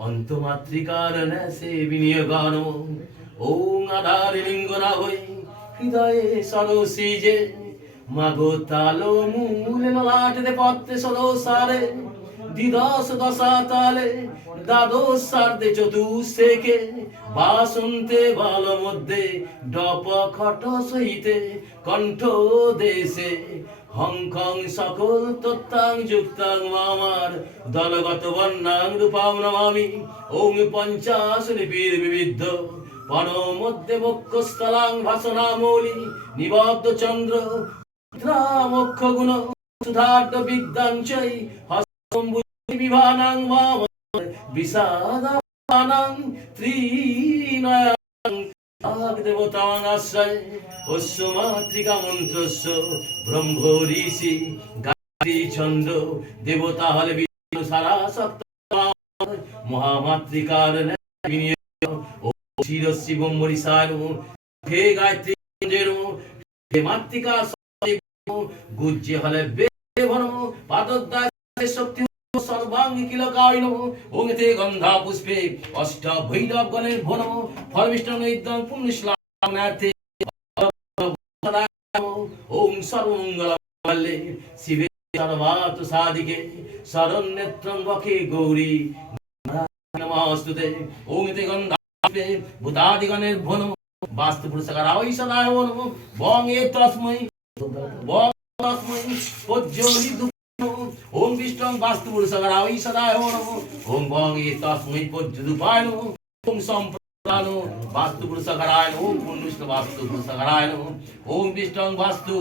অন্তমাতৃকার ন্যাসে বিনিয়োগান ওং আধার লিঙ্গনা হই হৃদয়ে সরসী যে মাগো তালো মূল লাটতে পত্তে সরসারে দ্বিদশ দশা তালে দ্বাদশ সার্ধে চতুর্শেখে বাসন্তে বাল মধ্যে ডপ খট সহিতে কণ্ঠ দেশে হংকং সকল তত্ত্বাং যুক্তাং মামার দলগত বর্ণাং রূপাং নমামি ওং পঞ্চাশ লিপির বিবিধ পণ মধ্যে বক্ষস্থলাং ভাসনামৌলি নিবদ্ধ চন্দ্র মুখ্য গুণ সুধার্থ বিদ্যাঞ্চৈ বিভানাং মাম বিষাদানাং ত্রিনয়াং দেবতাং আশ্রয় অস্য মাতৃকা মন্ত্রস্য ব্রহ্ম ঋষি গায়ত্রী ছন্দ দেবতা হলে বিষ্ণু সারা সপ্ত মহামাতৃকার বিনিয়োগ ও শিরস্যি ব্রহ্মরিষাণু হে গায়ত্রী হে মাতৃকা গুজ্জে হলে বেভন পাদোদ্দায় শক্তি সর্বাঙ্গী কিলকায়ন ওংতে গন্ধা পুষ্পে অষ্ট ভৈরব গণের ভন ফলমিষ্টং নৈদ্যং পুণ্যশ্লানার্থে ওং সর্বমঙ্গলমাঙ্গল্যে শিবে সর্বার্থ সাধিকে শরণ্যত্রং বকে গৌরী নমস্তুতে ওংতে গন্ধা পুষ্পে ভূতাদিগণের ভন বাস্তু পুরুষকারায় সদায় নমঃ বং এ তস্मै বং তস্मै পজ্যোনি ওম বিষ্ণং বাস্তু পুরুষকারায় সদায় নমঃ ওম বং এ তস্मै পজ্যোদুপায় নমঃ ওম সম্প্রদান বাস্তু পুরুষকারায় নমঃ ওম পুণ্যষ্ণ বাস্তু পুরুষকারায় নমঃ ওম বিষ্ণং বাস্তু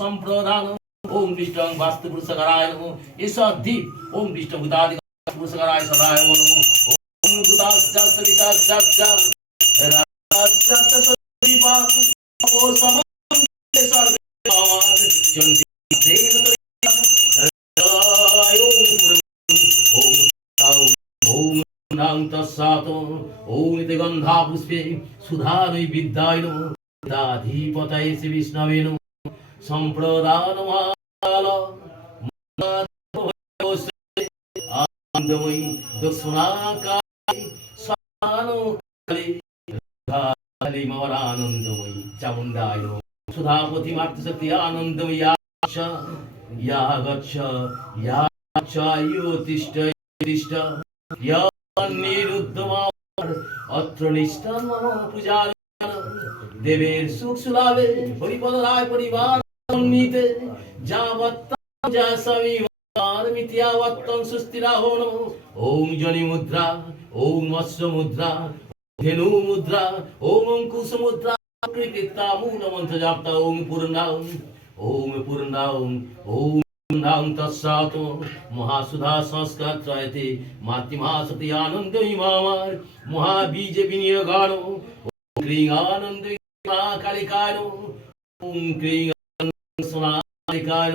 সম্প্রদান ওম বিষ্ণং বাস্তু পুরুষকারায় নমঃ ঈশাদ্ধি ওম বিষ্ণু ভূতাদি পুরুষকারায় সদায় নমঃ ওম ভূতাশ্চ বিশাশ্চ রাচ্চ সদীপা ও সমস্তে সর্বে চন্তি গন্ধা পুষ্পে সুধানৈ বিদ্যায় নমঃ বিষ্ণবে নমঃ সম্প্রদান আনন্দময়ী দক্ষিণাকালী আনন্দময়ী চামুণ্ডায় নমঃ সুধাপতি মাতৃশক্তি আনন্দময়ী ইয়া গচ্ছ ইয়া চায়োতিষ্ঠ তিষ্ঠ ইয়া নিরুদ্ধমা অত্র নিষ্ঠান মম পূজার দেবের সুখ সুলাভে হরিপদ রায় পরিবার নিতে যাবত্তং যা স্বামী মিথ্যাবত্তং সুস্থিরাহো নমঃ ওম জনি মুদ্রা ওম মৎস্য মুদ্রা ধেনু মুদ্রা ওম অঙ্কুশ মুদ্রা কৃতিত্তা মূল মন্ত্র জাপ্তা ওম পূর্ণাং ওম নাম তৎসাত মহাসুধা সংস্কার ত্রয়তে মাতৃমা সতী আনন্দই মামার মহাবীজ বিনিয়োগান ওম ক্রিং আনন্দই মা কালিকায় ওম ক্রিং সোনা কালিকায়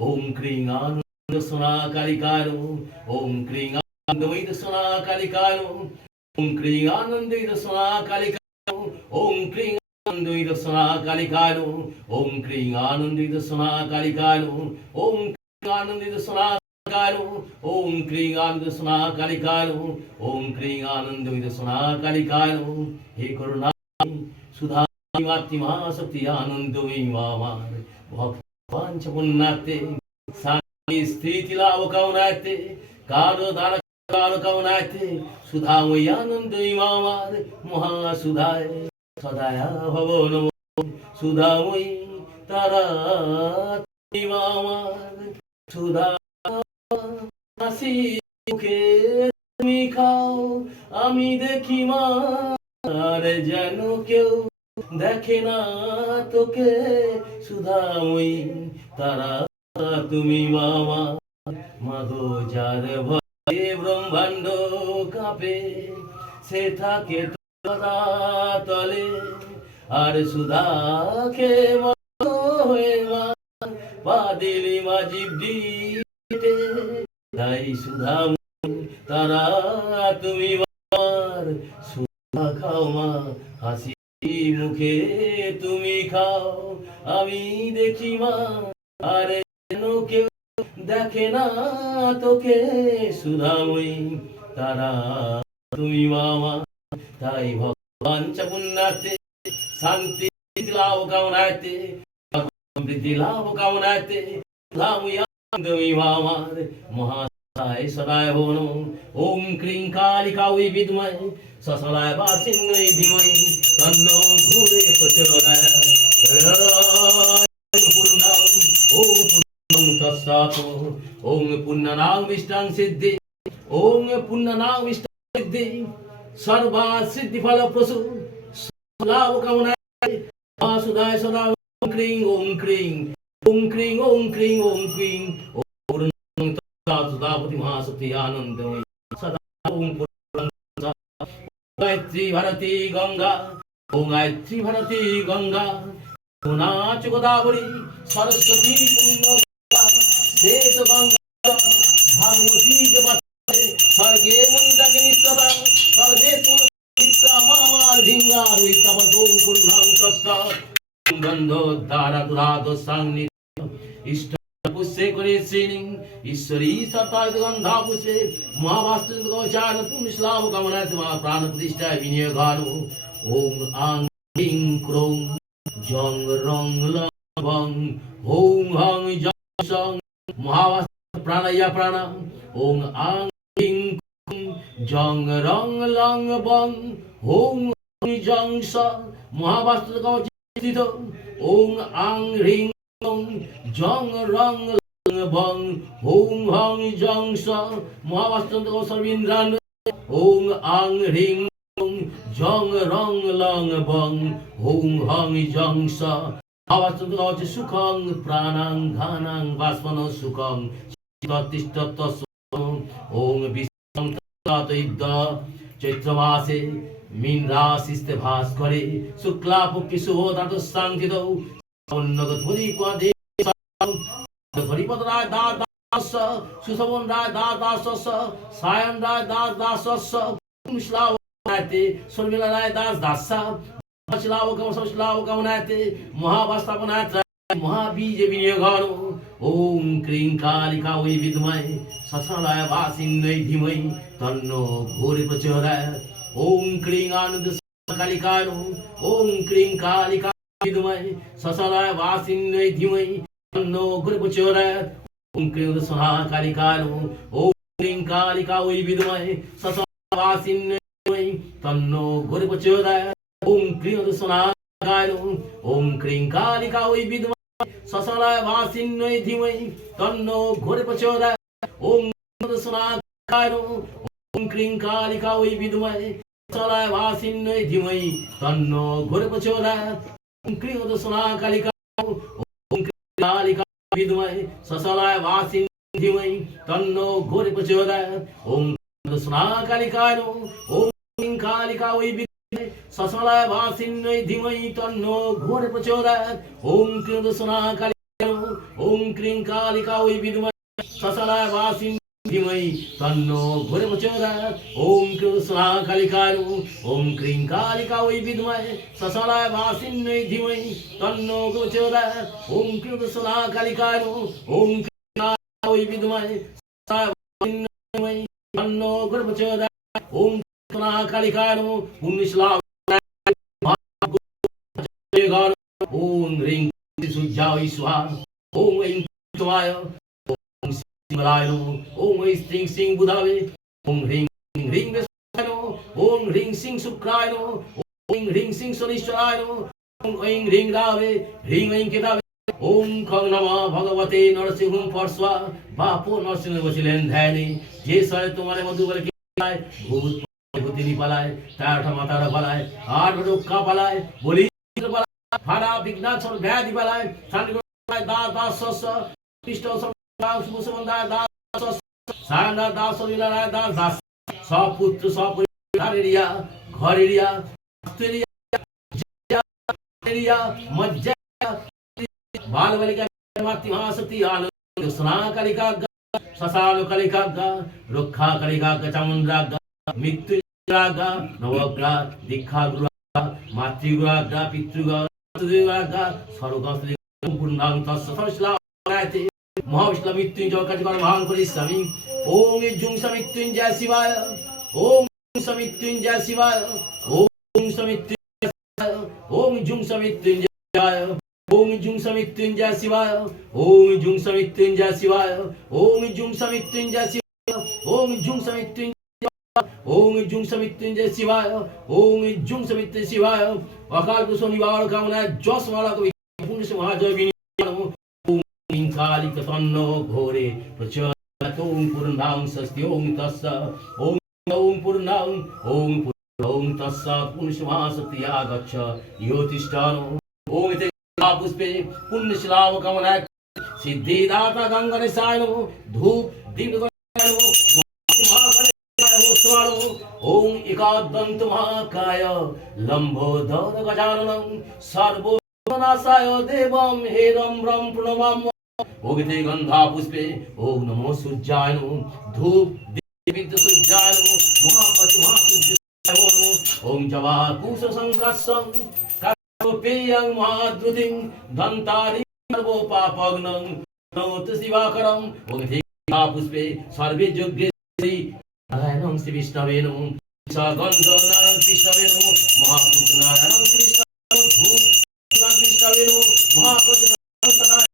ওম ক্রিং আনন্দ সোনা কালিকায় ওম ক্রিং আনন্দই সোনা কালিকায় ওম ক্রিং আনন্দই সোনা কালিকায় ওম ক্রিং আনন্দিত সোনা কালিকায় ওম ক্রিং আনন্দিত সোনা কালিকায় ওম আনন্দিত সোনা কালিকায় ওম ক্রিং আনন্দিত সোনা কালিকায় ওম ক্রিং আনন্দিত সোনা কালিকায় হে করুণা সুধা মাতৃমা শক্তি আনন্দময়ী মামার ভক্তাঞ্চ পুণ্যার্থে শান্তি স্থিতি লাভ কামনার্থে কারো দ্বারা কারো কামনার্থে সুধাময়ী আনন্দময়ী মামার মহাসুধায় সদায়া ভব নমঃ সুধাময়ী তারা মামার সুধা হাসি মুখে তুমি খাও আমি দেখি মা আর যেন কেউ দেখে না তোকে সুধাময়ী তারা তুমি মামা মাগো যার ভয়ে ব্রহ্মাণ্ড কাঁপে সে থাকে তলে আর সুধা খে হয়ে মা পাদিলি মা জিবডি তাই সুধা তারা তুমি মার সুধা খাও মা হাসি মুখে তুমি খাও আমি দেখি মা আরে কেউ দেখে না তোকে সুধাময়ী তারা তুমি মামা তাই ভগবান চাপুন্নাতে শান্তি লাভ কামনাতে প্রীতি লাভ কামনাতে তুমি মামার মহাশয় সদায় বনো ওম ক্রিং কালিকা ওই বিদ্ময় সসলায় বাসিন্নই ধীমহি তন্নো ঘুরে প্রচোদয়াৎ পুণ্যং ওম পুণ্যং তস্সাৎ ওম পুণ্যনাং বিষ্টাং সিদ্ধি ওম পুণ্যনাং বিষ্টাং সিদ্ধি সর্বা সিদ্ধি ফল প্রসূ লাভ কামনায় বাসুদায় সদা ওম ক্রিং ওম ক্রিং ওম ক্রিং ওম ক্রিং ওম ক্রিং ওম সুধাপতি মহাশক্তি আনন্দময়ী সদা ওম গায়ত্রী ভারতী গঙ্গা ওম গায়ত্রী ভারতী গঙ্গা নাচ গোদাবরী সরস্বতী পূর্ণ শ্বেত গঙ্গা ভাগবতী স্বর্গে মন্দাকিনী সদা স্বর্গে তুলসী মামার ধিঙ্গা রুইতাবতো পূর্ণাং তস্তা গন্ধোদ্ধারা দুরাদ সাংনি ইষ্ট পুষ্যে করে শ্রেণী ঈশ্বরী সত্তায় গন্ধা পুষ্যে মহাবাস্তু গৌচার পুণ্যশ্লাভ কামনায় তোমার প্রাণ প্রতিষ্ঠায় বিনিয়োগার ওম আং হিং ক্রোং জং রং লং হোং হং জং সং মহাবাস্তু প্রাণায়া প্রাণা ওম আং হিং জং রং লং বং হোং জং সং মহাবাস্তু গৌচিত ওম আং হিং জং রং বং হোং হং জং স মহাবাস্তু সর্বিন্দ্রান ওং আং হ্রিং জং রং লং বং হোং হং জং স মহাবাস্তু সুখং প্রাণাং ঘানাং বাষ্পন সুখং তিষ্ঠত ওং বিশ্বং ততৈদ্য চৈত্র মাসে মীন রাশিস্তে ভাস করে শুক্লা পক্ষে শুভ দ্বাদশাঙ্কিত উন্নত ধরি কোয়াদে হরিপদ রায় দাস দাস সুশোভন রায় দাস দাস সায়ন রায় দাস দাস শ্লাভ কামনাতে শর্মিলা রায় দাস দাস শ্লাভ কামনাতে মহাবাস্তাপনায় মহাবীজ বিনিয়োগর ওম ক্রিং কালিকা ওই বিদ্ময় সসলায় বাসিন্নৈ ধীমহি তন্নো ঘোরে প্রচোদয়াৎ ওম ক্রিং আনন্দ কালিকায় ওম ক্রিং কালিকা বিদ্ময় সসলায় বাসিন্নৈ ধীমহি তন্নো ঘোরে প্রচোদয়াৎ ওম ক্রিং সোহা কালিকায় ওম ক্রিং কালিকা ওই বিদ্ময় সসলায় বাসিন্নৈ ধীমহি তন্নো ঘোরে প্রচোদয়াৎ ওম ক্রিং সোহা কালিকায় ওম ক্রিং কালিকা ওই বিদ্ময় সসলায় বাসিন্নৈ ধীমহি তন্নো ঘোরে প্রচোদয়াৎ ওম সোহা কালিকায় ওম ক্রিং কালিকা ওই বিদ্ময় সসলায় বাসিন্নৈ ধীমহি তন্নো ঘোরে প্রচোদয়াৎ ওম ক্রিং সোহা কালিকা ওম কালিকা বিদ্ময় সসলায় বাসিন্নৈ ধীমহি তন্নো ঘোরে প্রচোদয়াৎ ওম সোহা কালিকায় ওম ক্রিং কালিকা ওই বিদ্ময় সসলায় বাসিন্নৈ ধীমহি তন্নো ঘোরে প্রচোদয়াৎ ওম ক্রিং সোহা কালিকায় ওম ক্রিং কালিকা ওই বিদ্ময় সসলায় বাসিন্নৈ ধীমহি তন্নো ঘোরে প্রচোদয়াৎ ওম ক্রিং সোহা কালিকায় ওম ক্রিং কালিকা ওই বিদ্ময় সসলায় বাসিন্নৈ ধীমহি তন্নো ঘোরে প্রচোদয়াৎ ওম ক্রিং সোহা কালিকায় ওম ক্রিং কালিকা ওই বিদ্ময় সসলায় বাসিন্নৈ তন্নো ঘোরে প্রচোদয়াৎ ওম সোহা কালিকায় পুণ্যশ্লাভ ওম হ্রিং সূর্যায় স্বাহা ওম ঐং তমায় ওম সিংহলায় ওম ঐ স্ত্রিং সিং বুধাবে ওম হ্রিং হ্রিং বেশায় ওম হ্রিং সিং শুক্রায় ওম হ্রিং সিং শনিশ্চরায় ওম ঐং হ্রিং রাবে হ্রিং ঐং কেতাবে ওম খং নমঃ ভগবতে নরসিংহং পরস্বা বাপো নরসিংহ বসিলেন ধ্যানে যে সয় তোমার মধু বলে ভূত ভূতিনি পালায় তার মাতার পালায় আর রক্ষা পালায় বলি ফাড়া বিঘ্নাচর ব্যাধি পালায় শান্তি দাস দাস সস কৃষ্ণ সুবন্ধা দাস সায়না দাস লীলা দাস দাস সব পুত্র সব পরিবারেরিয়া ঘরেরিয়া এরিয়া মজ্জা बाल बालिका मातृ महाशक्ति आनंद स्ना कालिका ससालो कालिका रुक्षा कालिका चामुंडा मृत्यु नवग्रह दीक्षा गुरु मातृगुरु पितृगुरु स्वर्ग पूर्णांग तस्सला महाविष्णु मृत्युंजय कचकर महान परिश्रमी ओम जुंग समित्युंजय शिवाय ओम समित्युंजय शिवाय ओम समित्युंजय ओम जुंग समित्युंजय ओम जुंग समित्युंजय शिवाय ओम जुंग समित्युंजय शिवाय ओम जुंग समित्युंजय शिवाय ओम जुंग समित्युंजय ओम जुंग समित्युंजय शिवाय ओम जुंग समित्युंजय शिवाय अकाल पुरुष निवारण कामना जस वाला को पुण्य से महाजय विनिमय ओम कालिक तन्नो घोरे प्रचोदयात् ओम पूर्णां स्वस्ति ओम तस्स ओम पूर्णां ओम तस्स पुण्यशमासत्या गच्छ योतिष्ठानो ओम ते पुष्पे पुण्यश्लाव कामना सिद्धिदाता गंगणेशाय नमो धूप दीप ओम एकादंत महाकाय लंबोदर गजाननं सर्वनाशाय देवं हेरं ब्रह्म प्रणमाम ओगिते गंधा पुष्पे ओम नमो सूर्याय नमो धूप दीप सूर्याय नमो महापति महासूर्याय नमो ओम जवा कुश संकाशं कापेयं महाद्रुतिं दन्तारि सर्वो पापग्नं नमोत शिवाकरं ओगिते पुष्पे सर्वे योग्ये नारायणं श्री विष्णवे नमो सगंध नारायण कृष्णवे नमो महापुरुष नारायण कृष्ण धूप कृष्णवे नमो महापुरुष नारायण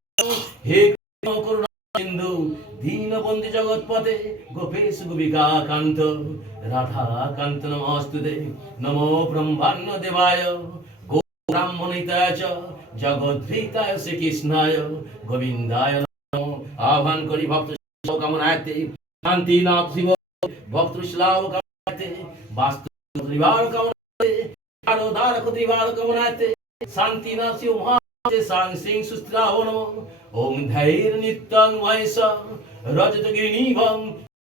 हे करुणा सिंधु दीनबंधु जगतपते गोपेश गोपिका कांत राधा कांत नमोस्तुते नमो ब्रह्माण्ड देवाय गो ब्राह्मणिताय च जगद्धिताय श्री कृष्णाय गोविंदाय नमो आह्वान करी भक्त कामनाते शांतिनाथ शिव भक्त श्लाव कामनाते वास्तु त्रिवार कामनाते आरोधारक त्रिवार कामनाते शांतिनाथ शिव महाते सांग सिंह सुस्त्राव नमो ओम धैर्य नित्यं वैस रजत गिरिनिभं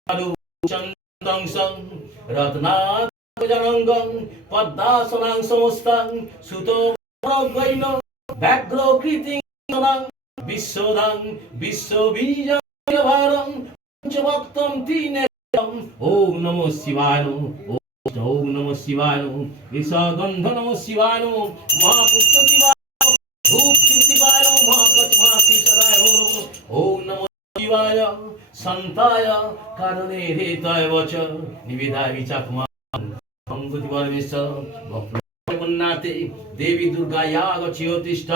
अनु चंदं सं रत्नात् जनंगं पद्मासनं समस्तं सुतो प्रगैन व्याघ्र कृतिं विश्वदं विश्वबीजं भारं पंचभक्तं त्रिनेत्रं ओम नमो शिवाय ओम नमो शिवाय विषगंध नमो शिवाय महापुत्र शिवाय धूप शिवाय महागत महाशीतलाय ओम नमो शिवाय संताय कारणे हेताय वच निवेदाय विचात्मा अंगुति परमेश्वर भक्तवन्नाते देवी दुर्गा याग ज्योतिष्ठ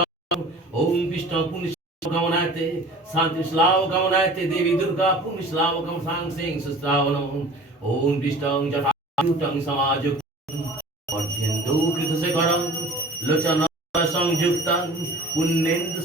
ओम विष्णु पुण्य कामनाते शांति श्लाव कामनाते देवी दुर्गा पुण्य श्लाव कम सांग सिंह सुश्रावणम ओम विष्णु जटायुतं समायुक्तं पद्येन्दु कृतशेखरं लोचन संयुक्तं पुण्येन्दु